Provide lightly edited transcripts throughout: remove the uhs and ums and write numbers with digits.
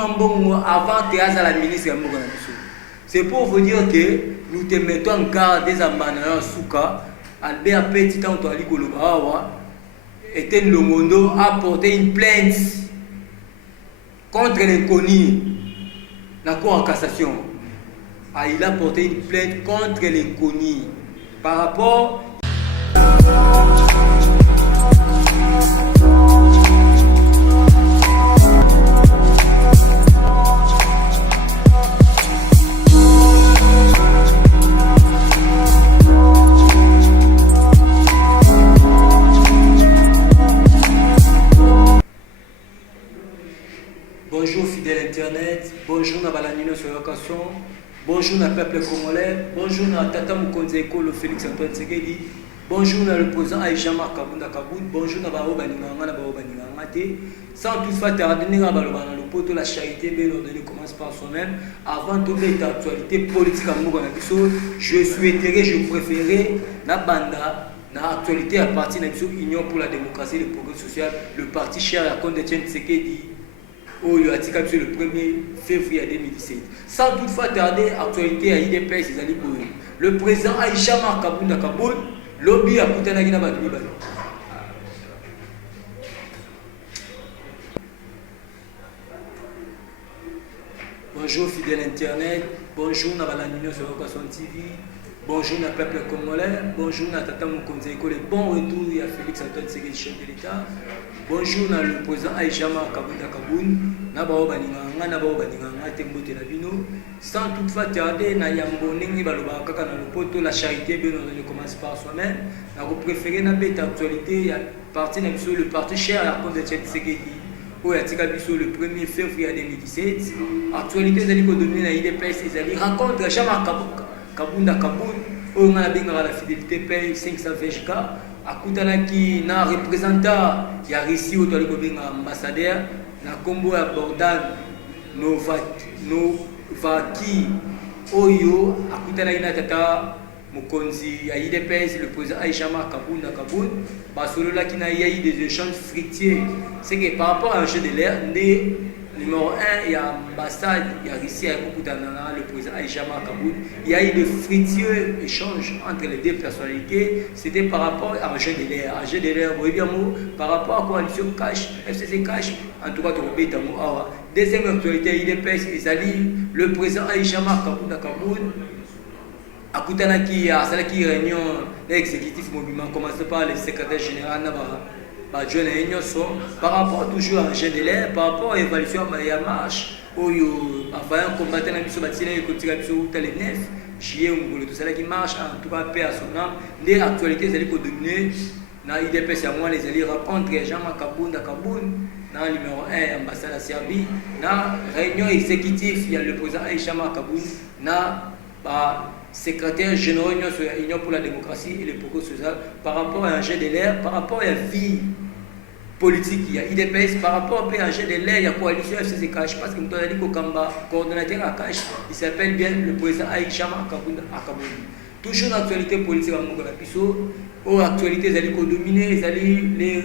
avant de la ministre. C'est pour vous dire que nous te mettons en garde des ambanants Souka, Albert Petit Antoine Golobawa, était le Mondo a porté une plainte contre les connus dans la cour en cassation. Il a porté une plainte contre les connus par rapport. Bonjour fidèle internet, bonjour na balanino sur location, bonjour na peuple congolais, bonjour na Tata Mukonzi Ekolo Félix Antoine Tshisekedi, bonjour na le président Aïcha Makabunda Kaboud, bonjour na Bao Baninganga na Bao Baninganga te. Sans toutefois tarder na balobana le poteau la charité bien ordonnée commence par soi-même. Avant toute actualité politique à Mougana Bisso, je souhaiterais, je préférais na banda na actualité à partir de l'Union pour la démocratie et le progrès social, le parti cher à compte de Tshisekedi. Le 1er février 2017. Sans toutefois tarder, actualité à IDPS, le président Aïcha Makabunda Kaboul, lobby à Koutanagina Badouibali. Bonjour fidèle internet, bonjour Nabalanino sur Location TV, bonjour na peuple congolais, bonjour na Tata Mukonzi Ekolo, bon retour à Félix Antoine Tshisekedi, chef de l'État. Bonjour na le président Aïcha Makabunda Kaboul, na bao baninganga tembote na bino. Sans toutefois tarder na yambo ningi baloba kaka na lopoto la charité bien on commence par soi-même. Na préféré na bête actualité ya parti na biso le parti cher à compte de Tshisekedi. Au yatika biso le 1er février 2017. Actualité zali ko dominer na IDPS ezali rencontre Aïcha Makabunda Kaboul au na binga la fidélité paye 520K. Akutanaki na représentant ya Russie au toliko benga ambassadeur na kombo ya Bordan Novaki oyo akutanaki na tata Mukonzi ya IDPS le président Aïcha Makabunda Kaboul basolo la qui na eu des échanges fructueux. C'est que par rapport à un jeu de l'air numéro 1 il y a ambassade il y a Russie avec le président Aïcha Makabunda, il y a eu de fructueux échanges entre les deux personnalités. C'était par rapport à un jeu de l'air. Un jeu de l'air, par rapport à la coalition Cash, FCC Cash, en tout cas, deuxième actualité, IDPS, le président Aïcha Makabunda Kaboul, à Koutanaki, à Salaki réunion l'exécutif mouvement, commencé par le secrétaire général par rapport toujours à un jeu de l'air, par rapport à l'évaluation de la marche, où il y a un combattant qui a les 9 juillet, tout ça qui marche, en tout cas, paix à son âme. Les actualités, elles sont dominées. Dans l'IDPS, les alliés rencontrent Jean Makabunda Kaboul, dans le numéro 1, ambassade à Serbie. Dans la réunion exécutive, il y a le président Aïcha Makabunda, dans secrétaire général de l'Union pour la démocratie et le progrès social, par rapport à un jeu de l'air, par rapport à la vie politique, il y a IDPS, par rapport à un jeu de l'air, il y a coalition FCC Cash, parce que nous avons dit que coordonnateur à Cash, il s'appelle bien le président Aïcha Makabunda Kaboul. Toujours l'actualité politique à Mougana Bisso, ou actualité, ils allaient dominer, ils allaient les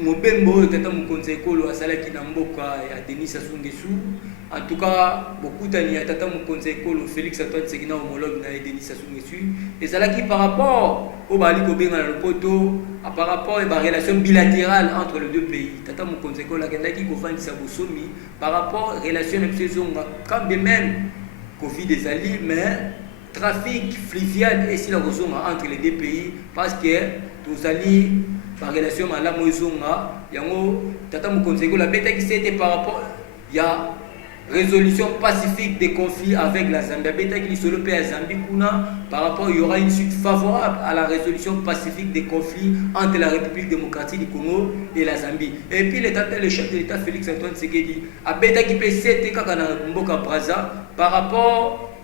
Mobembo, Tata Mukonzi Ekolo, Asalaki Namboka, et Denis Sassou Nguesso. En tout cas, beaucoup d'années, Tata Mukonzi Ekolo, Félix Antoine Tshisekedi, homologue na Denis Sassou Nguesso. Et ça là qui par rapport au Bali Kobenga le poto, par rapport à la relation bilatérale entre les deux pays. Tata Mukonzi Ekolo, la qui governe Sabosomi, par rapport à la relation quand même Covid des alliés, mais trafic fluvial et si la ressource entre les deux pays, parce que tous alliés, par relation à la Moïsonga, yango Tata Mukonzi Ekolo, la bête qui c'était par rapport, il y a résolution pacifique des conflits avec la Zambie. Par rapport, il y aura une suite favorable à la résolution pacifique des conflits entre la République démocratique du Congo et la Zambie. Et puis le chef de l'État Félix Antoine Tshisekedi a qui peut s'être par rapport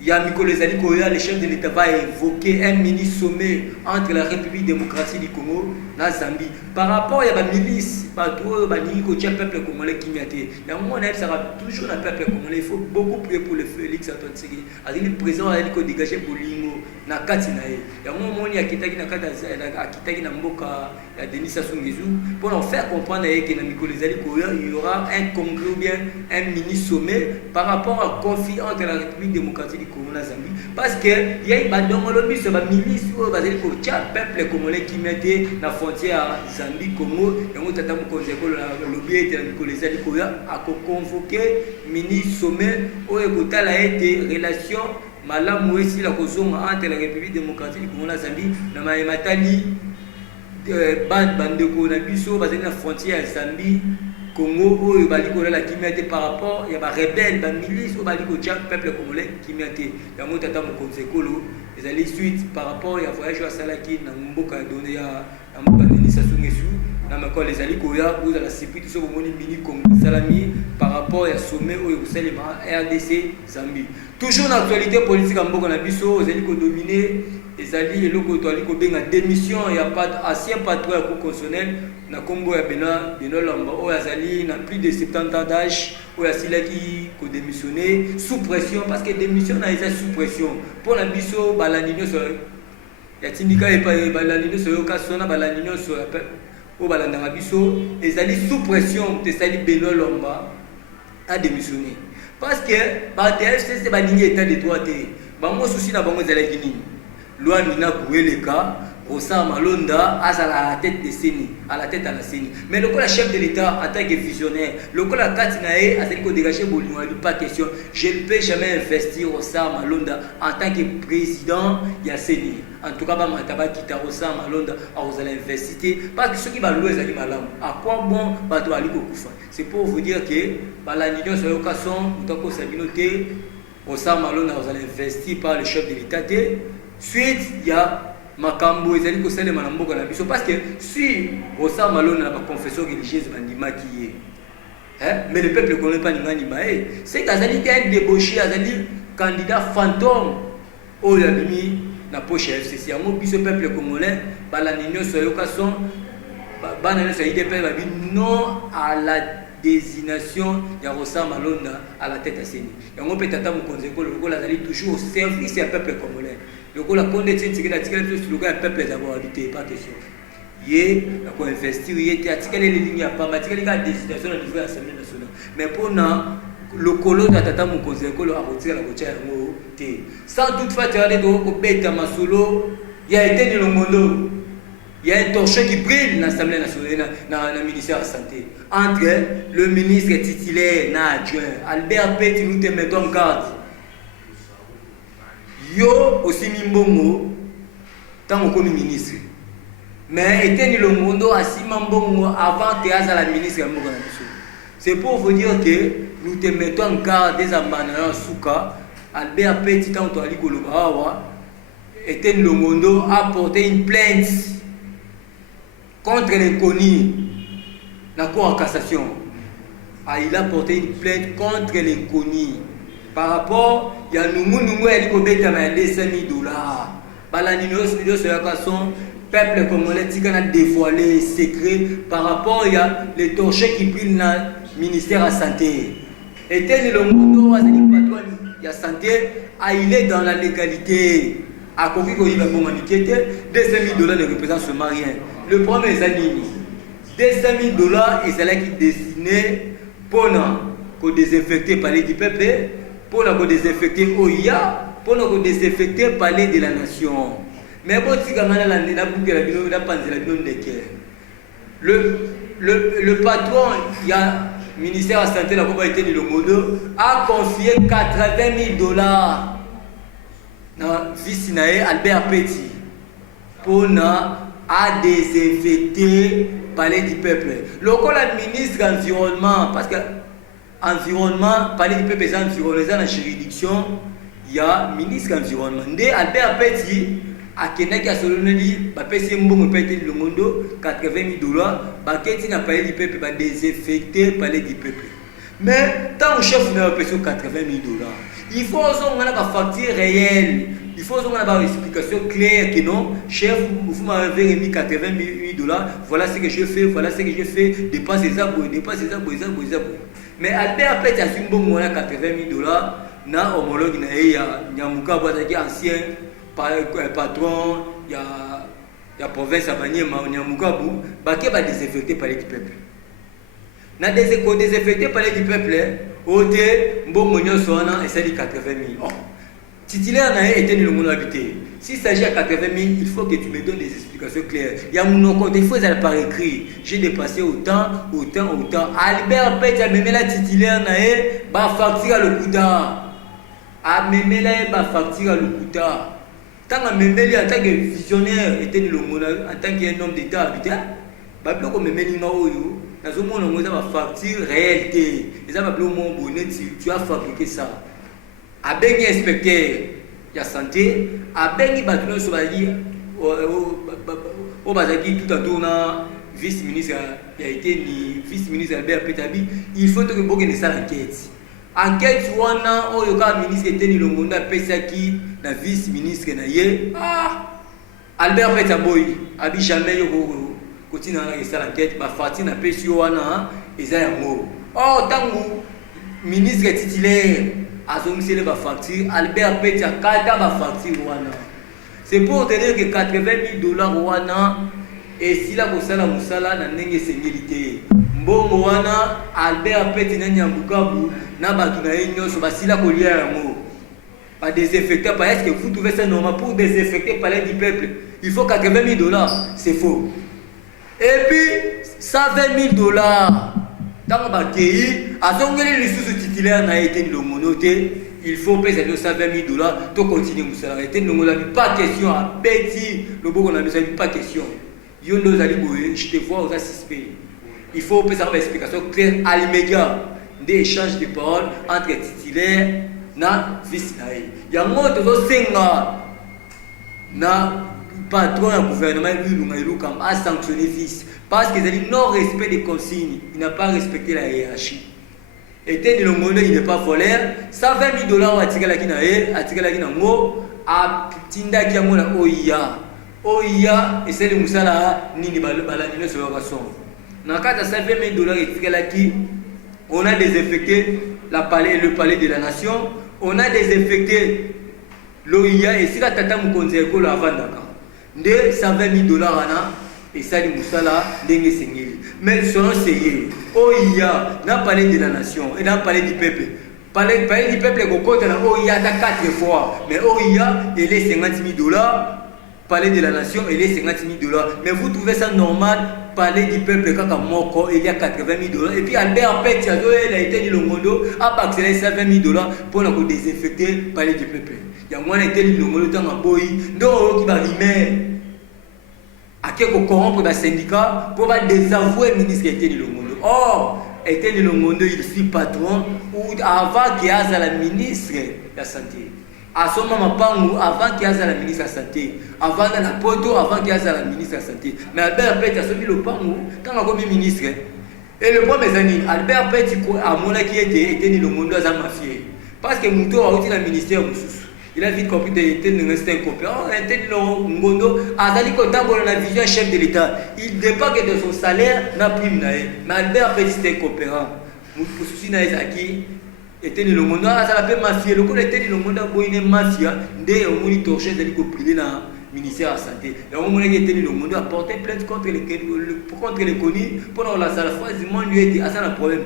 il y a Mikolo Ezali Koya, le chef de l'État va évoquer un mini-sommet entre la République démocratique du Congo et la Zambie. Par rapport à la milice, le peuple congolais qui m'a été. Il y a un moment où ça va toujours le peuple congolais. Il faut beaucoup prier pour le Félix Antoine Tshisekedi. Le président a dit qu'il dégageait Bolingo na Katinae. Il y a un moment où il y a Kitaki na Mboka, il y a Denis Sassou Nguesso. Pour leur faire comprendre que dans Mikolo Ezali Koya, il y aura un congrès ou bien un mini-sommet par rapport à conflit entre la République démocratique du Congo et la Zambie. Parce qu'il y a une milice où le peuple congolais qui mettait la frontière Zambie-Congo et on t'a lobby de Mikolo Ezali Koya a convoqué mini-sommet où il a été relation malamu aussi la cause entre la République démocratique du Congo et la Zambie. Dans ma matali bandeko na biso bazali na frontière Zambie Congo oyo bali ko la kimete par rapport ya ba rebelle ba milice o bali ko tia peuple congolais kimete ya motata mo konsekolo ezali suite par rapport ya voyage wa salaki na mboka donné ya mboka Denis Sassou Nguesso na makolo ezali ko ya boza la sécurité so bomoni mini Congo salami par rapport ya sommet oyo salima RDC Zambie. Toujours dans l'actualité politique en mboka na biso ezali ko dominer ezali eloko toali ko benga démission ya ancien patron ya cour constitutionnelle na Congo ya Benoît Lamba oyo azali na plus de 70 ans d'âge oyo asilaki ko démissionner sous pression parce que démission na eza sous pression pour la biso balandi nyonso ya tindika e balandi nyonso yo kasona balandi nyonso o balanda biso ezali sous pression te sali Benoît Lamba a démissionné parce que ba TFC ba ningi état de droit te bango souci na bango ezalaki nini loi mina kueleka Rosa Malonda à la tête de Séni, à la tête à la Séni. Mais le chef de l'État en tant que visionnaire, le la Katinae a dit qu'on dégageait Bolino, pas question. Je ne peux jamais investir Rosa Malonda en tant que président de la Séni. En tout cas, je vais quitter Rosa Malonda à l'investir parce que ceux qui vont louer les malam. À quoi bon c'est pour vous dire que la Nignon sur l'occasion, tant que ça noté, Rosa Malonda a investi par le chef de l'État. Suite, il y a makambo ezali ko sale manamboka na biso parce que si Rosa Malonda na confession religieuse bandima qui est mais le peuple connaît pas ngani bae c'est qu'azali un débauché azali candidat fantôme au yabimi na poche FCC amo biso peuple congolais bala ninyo soyoka son bana ne soyide pe ba non à la désignation ya Rosa Malonda à la tête à Séni yango petata mo konzeko le azali toujours au service du peuple congolais. Le coup la condition c'est que la tigre plus le peuple d'abord habité pas question yé la investir yé tigre les lignes à pas matière la destination au niveau de l'Assemblée nationale mais pour le colo tata mon conseil colo a retiré la voiture té sans toutefois tu as des ko beta masolo il y a été de Longondo il y a un torchon qui brille dans l'Assemblée nationale dans le ministère de la santé entre le ministre titulaire na adjoint Albert Petit nous te mettons en garde yo aussi mimbongo tant que ministre mais était ni le monde assis mbongo avant que à la ministre c'est pour vous dire que nous te mettons en garde des ambanana souka Albert Petit tant que ali kolobawa était le monde a porté une plainte contre l'inconnu la cour en cassation il a porté une plainte contre l'inconnu par rapport il y a nous elle kobeta na $200,000 balanino studio sur la façon peuple congolais qui a dévoilé secret par rapport il y a les torchers qui prennent le ministère de la santé était le monde azali patron ya santé il est dans la légalité à confier qu'il va bon maniquer $200,000 ne représente seulement rien le problème est anini $200,000 et c'est là qui destiné pour nous désinfecter par les du peuple pour nous désinfecter OIA, pour nous désinfecter le palais de la nation. Mais bon, si le patron, il y a le ministère de la Santé, a confié $80,000 à vice Albert Petit pour à désinfecter le palais du peuple. Le ministre de l'environnement, parce que environnement, parler du peuple environnement dans la juridiction, il y a ministre de l'environnement. Albert Petit, à Kenaki, à Soloneli, Bapesi Mbongo Petit le monde, $80,000, Baketi n'a pas du peuple, va désinfecter parler du peuple. Mais tant que chef n'a pas $80,000, Il faut aussi on a une facture réelle. Il faut aussi on a une explication claire que non, chef, vous m'avez remis 80 000 $, voilà ce que je fais, voilà ce que je fais, dépensez ça, dépensez ça. Mais Albert Pet a su un bon moment 80 000 $, na homologue na Nyamuka Bazaki ancien patron, il y a province à Maniema, Nyamuka Bou, qui va désinfecter par les peuple. Na désinfecté par les peuple, Ote, Mbongonyo Soana et c'est 80 000. Titulaire n'a été le monde habité. S'il s'agit à 80 000, il faut que tu me donnes des explications claires. Il y a mon compte, il faut aller par écrit. J'ai dépassé autant. Albert Pet a même la titulaire n'a pas facture à l'Okuta. A même la facture à l'Okuta. Tant que Memeli en tant que visionnaire était le monde, en tant qu'un homme d'État habité, Bablo comme Memeli Maoyo, dans ce monde on a une facture réalité. Les gens Bablo mon bonnet, tu as fabriqué ça. A bengi inspecteur ya santé, a bengi batuno sobali au bazaki tout à tout na vice-ministre il a été ni vice-ministre Albert Petabi, il faut que beaucoup ne ça enquête. Enquête wana o yoka ministre était ni longonda pesaki na vice-ministre na ye. Albert Petaboy abi jamais yoko continue na ça enquête ba fati na pesi wana eza yango. Tangu ministre titulaire Azongisele ba facture, Albert Pet a kata ba facture wana. C'est pour te dire que 80 000 $ wana et si la kosala musala na ndenge sengilité. Mbongo wana Albert Pet na Nyambukabu na batu na nyonso basila kolia yango. Pas désinfecter, pas est-ce que vous trouvez ça normal pour désinfecter palais du peuple? Il faut 80 000 $, c'est faux. Et puis 120 000 $. Dans le pays, les sous titulaires n'a été le monoté, il faut payer 120 000 $, tout continuer à s'arrêter. Nous n'avons pas question à petit, le beau qu'on a besoin pas question. Yondo Zaliboé, je te vois aux assispés. Il faut payer une explication claire à l'immédiat des échanges de paroles entre titulaires et vice-naï. Il y a un mot de Senga, na patron du gouvernement, lui, a sanctionné vice. Parce qu'il a dit non-respect des consignes, il n'a pas respecté la hiérarchie. Et tel le monde, il n'est pas volaire. 120 000 $ à Tigala Kinango, à Tinda Kiamona OIA, et c'est le Moussala, Nini Balanine sur la façon. Dans le cas de 120 000 $ et Tigala qui, on a désinfecté le palais de la nation, on a désinfecté l'OIA, et si la Tata Moukonzeko la Vandaka. De 120 000 $, et ça dit Moussala dengue sengeli. Mais selon c'est OIA n'a parlé de la nation et n'a parlé du peuple. Parler du peuple côté na OIA 4 fois, mais OIA il est 50 000 $. Parler de la nation il est 50 000 $. Mais vous trouvez ça normal parler du peuple quand Moko il y a 80 000 $. Et puis Albert Pet il a été dit le monde a accéléré 120 000 $ pour nous désinfecter parler du peuple. Il y a moins été dit le monde dans un boy donc qui va rimer. À qui corrompre le syndicat pour désavouer le ministre qui était le monde. Or, était le monde, il fut patron ou avant qu'il y ait la ministre de la Santé. À ce moment, avant qu'il y ait la ministre de la Santé, avant la poto, avant qu'il y ait la ministre de la Santé. Mais Albert Pet a suivi le pango quand on a comme ministre. Et le point, mes amis, Albert Pet, à mon avis, qui était le monde à mafier. Parce que Mouto a aussi le ministère de il a vite compris qu'il était un coopérant, il était Ngondo, Azali Kotambo, la vision chef de l'État. Il dépend que de son salaire, n'a plus mais Albert Pet était coopérant. Moussi Naïzaki était le monde, ça l'appelle mafia. Le coup était le monde, il est mafia, dès au moins il torchait d'aller privé dans le ministère de la Santé. Le moment où il était le monde a porté plainte contre les connus, pendant la salle, il lui était à ça le problème.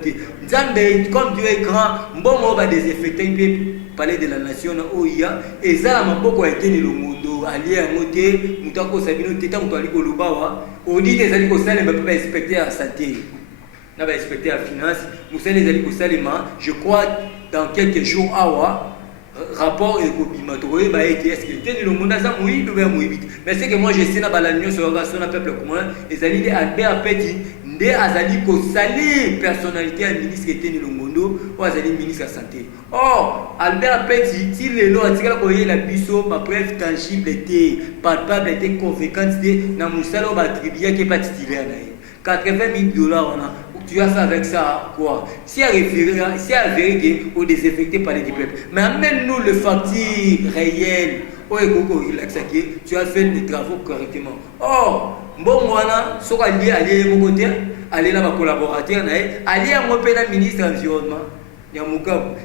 Nzambe, comme Dieu est grand, bon, on va désinfecter. Palais de la nation OIA et ça m'a beaucoup été le monde allié à moté mutako sabino teta mutali kolubawa audit des ali ko sale mais pas inspecter la santé n'a pas inspecter la finance musale les ali ko salema je crois dans quelques jours awa rapport et cobimatore ba été est-ce qu'il était le monde ça moui ou bien moui mais c'est que moi je sais na balanio sur la peuple commun les ali de Albert Petit ndé azali ko sali personnalité à ministre qui était le monde ou azali ministre de la santé. Or, Albert Petit, il est là, il a biso, ma preuve tangible était, palpable était convaincante, dans Moussala, qui n'est pas titulaire. 80 000 $, tu as fait avec ça quoi? Si avéré ou désinfecté par les peuples. Mais amène-nous le facture réel. Tu as fait les travaux correctement. Or, bon, voilà, ce qu'on dit, aller mon côté, aller là, ma collaborateur, aller à mon père ministre de l'environnement.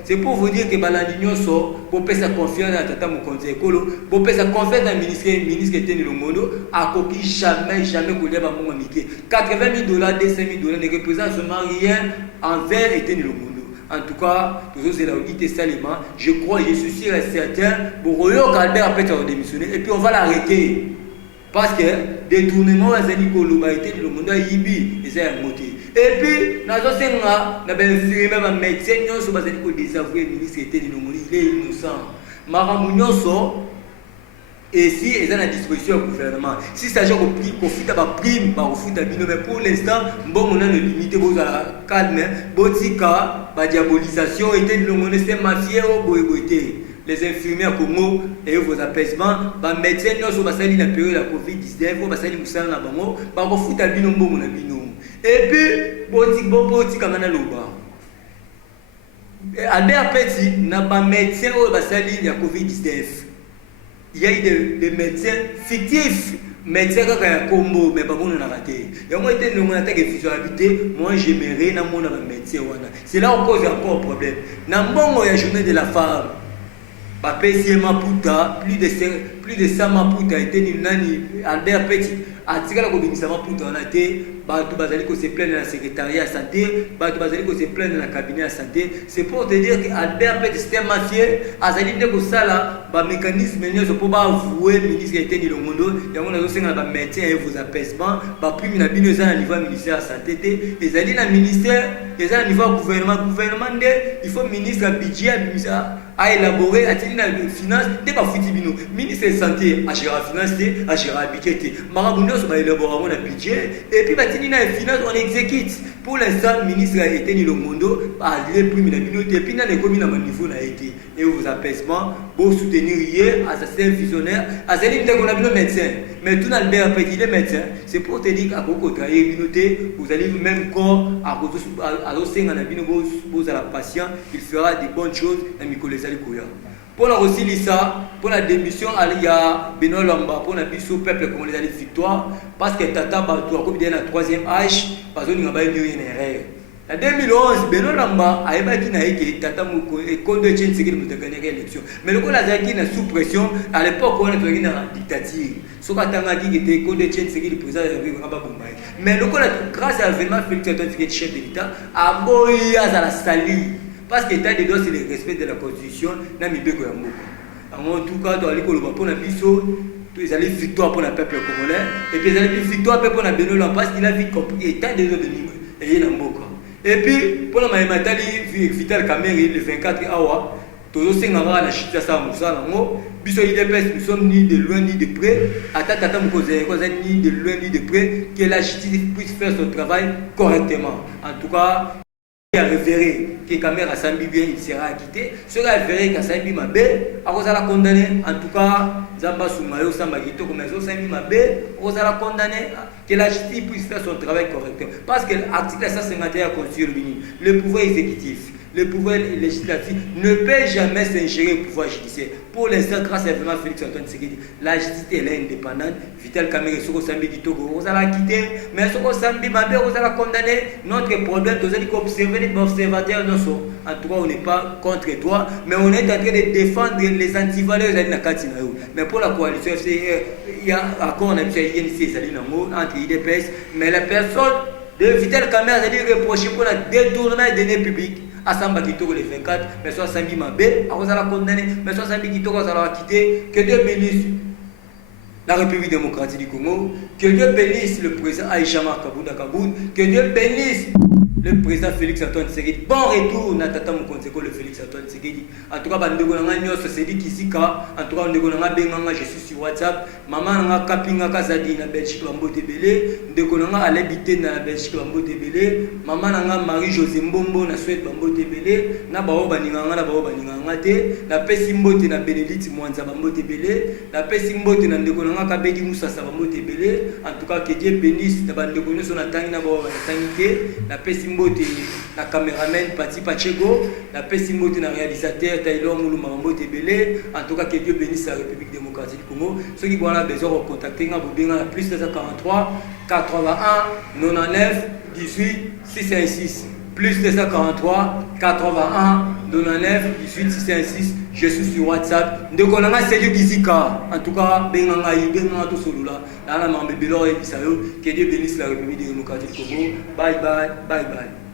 C'est pour vous dire que l'union sort, pour faire sa confiance à Tata Moukonze Ekolo, pour faire sa confiance à ministre qui était dans le monde, à coquille jamais couler à mon amitié. 80 000 $, 200 000 $, ne représentent seulement rien envers était dans le monde. En tout cas, toujours c'est l'audit Salima. Je crois, je suis sûr et certain, pour Albert après démissionner, et puis on va l'arrêter. Parce que détournement à Zanikolo été le monde a yibi et c'est un motif. Et puis, dans ce sens-là, on a bien fait même un médecin, nous sommes désavoué, le ministre était dans le monde, il est innocent. Maramounion sort, et si ils sont à disposition du gouvernement, si ça joue au foot à prime, au foot à bino, mais pour l'instant, bon, on a le limité, vous allez calme, botika, la diabolisation, était le monde, c'est mafieux au boéboité. Les infirmiers à Congo et vos apaisements, les médecins qui sont passés dans la période de la Covid-19, ils sont passés dans la bango, par le foot à bino, bon, et puis, botika, on a le bas. Albert Petit n'a pas médecin au basali de la Covid-19. Il y a eu des médecins fictifs, médecins qui ont combo, mais pas bon, on a raté. Et moi, j'étais dans mon attaque de physiothérapie, moi j'aimerais dans mon médecin. C'est là où cause encore un problème. Dans bon, il y a la journée de la femme. Plus de 100 maputa étaient nani Albert Petit. Atika la commission maputa on a été, tout bazali ko se plaindre dans la secrétariat de santé, tout bazali ko se plaindre dans la cabinet de santé. C'est pour te dire que Albert Petit c'était mafieux, azali de ko sala ba mécanisme nyo pour ba avouer ministre était ni le monde, ya on a aussi na ba médecin et vos apaisements, ba prime na bino za niveau ministère de santé té, ezali na ministère, ezali niveau gouvernement il faut ministre budget ministère à élaborer, à tenir la finance, n'est pas foutu bino. Ministre de la Santé, à gérer la finance, à gérer le budget. Marabouno, on va élaborer le budget. Et puis, à tenir la finance, on exécute. Pour l'instant, le ministre a été ni le monde, à les primes de bino, et puis, dans les communes, à mon niveau, a été. Et vos apaisements, pour soutenir hier, à certains visionnaires, à certains qu'on a vu le médecin. Mais tout Albert Petit, les médecins, c'est pour te dire qu'à beaucoup de vous allez même corps, à l'océan, à la patient, il fera des bonnes choses, à Nicolas. Pour la aussi pour la démission, il y a Benoît Lamba, pour la biso peuple comme les victoire, parce que Tata Batou a combien la troisième âge, parce qu'on n'a pas eu une erreur. En 2011, Benoît Lamba a évacué Tata Mouko et Kondo Tchen Segui de gagner l'élection. Mais le coup, la Zaki est sous pression, à l'époque, on était dans la dictature. Ce qui était Kondo Tchen Segui, le président de Ramba Boumbaï. Mais le coup, grâce à l'événement, Félix Antoine Tshisekedi, chef de l'État, a boyé à la Sali. Parce que l'État de droit, c'est le respect de la Constitution, n'a mis beaucoup en tout cas, dans l'école, pour la biso, ils allaient victoire pour le peuple congolais, et puis ils allaient victoire pour la Benoît Lamba, parce qu'il a vu compris l'État de droit de l'État. Et puis, pour la Maïmatali, Vital Kameri, le 24 awa, tous les 5 ans, la chute à ça, Biso IDPS, nous sommes ni de loin ni de près, Tata Moukoze, ni de loin ni de près, que la justice puisse faire son travail correctement. En tout cas, il a révéré que Kamera Sambi bien, il sera acquitté. Sera révéré que Sambi Mabé, à la condamné. En tout cas, Zamba Soumayo, Samba Gito, comme ils ont Sambi Mabé, à la condamné. Que la justice puisse faire son travail correctement. Parce que l'article 151 constitue le pouvoir exécutif, le pouvoir législatif ne peut jamais s'ingérer au pouvoir judiciaire. Pour l'instant, grâce à vraiment Félix Antoine Tshisekedi, la justice est indépendante. Vital Kamerhe, Soko Sambi Gitogo, vous allez la quitter, mais Soko Sambi Mabé, vous allez la condamner. Notre problème, vous allez observer les observateurs. En tout cas, on n'est pas contre toi, mais on est en train de défendre les antivaleurs. Mais pour la coalition, il y a un accord en habitude entre IDPS, mais la personne de Vital Kamerhe a dit reprocher pour le détournement des deniers publics. À Samba Kitoko le 24, mais soit Sambi Mabé, à la condamner, mais soit Sambi Kitoko à la quitter. Que Dieu bénisse la République démocratique du Congo, que Dieu bénisse le président Aïcha Kabounda Kaboud, que Dieu bénisse le président Félix Antoine Tshisekedi. Bon retour na tata mokonzi le Félix Antoine Tshisekedi. En tout cas bandeko nanga nyoso c'est dit kisika. En tout cas ndeko nanga benganga je suis sur WhatsApp. Maman nanga kapinga kazadi na Belgique bambote belé. Ndeko nanga alebité na Belgique bambote belé. Maman nanga Marie José Mbombo na Suède bambote belé. Na bao baninganga na bao baninganga te. La pesi mbote na Bénédicte Mwanza bambote belé. La pesi mbote na ndeko nanga Kabedi Moussassa bambote belé. En tout cas que Dieu bénisse na bandeko nyoso na tangi na bao tangi ke. La pesi mbote na caméraman Pati Pachego. La pesi mbote na réalisateur Taylor Mouluma bambote belé. En tout cas que Dieu bénisse la République démocratique du Congo. Ceux qui ont besoin de contacter nga bobinga na plus 243 81 99 18 616 plus 243 81 99 18 616. Je suis sur WhatsApp. Ndeko nanga Sergio Kizika. En tout cas, benganga to solula. Là la mambe belore bisayo. Que Dieu bénisse la République démocratique du Congo. Bye bye, bye bye.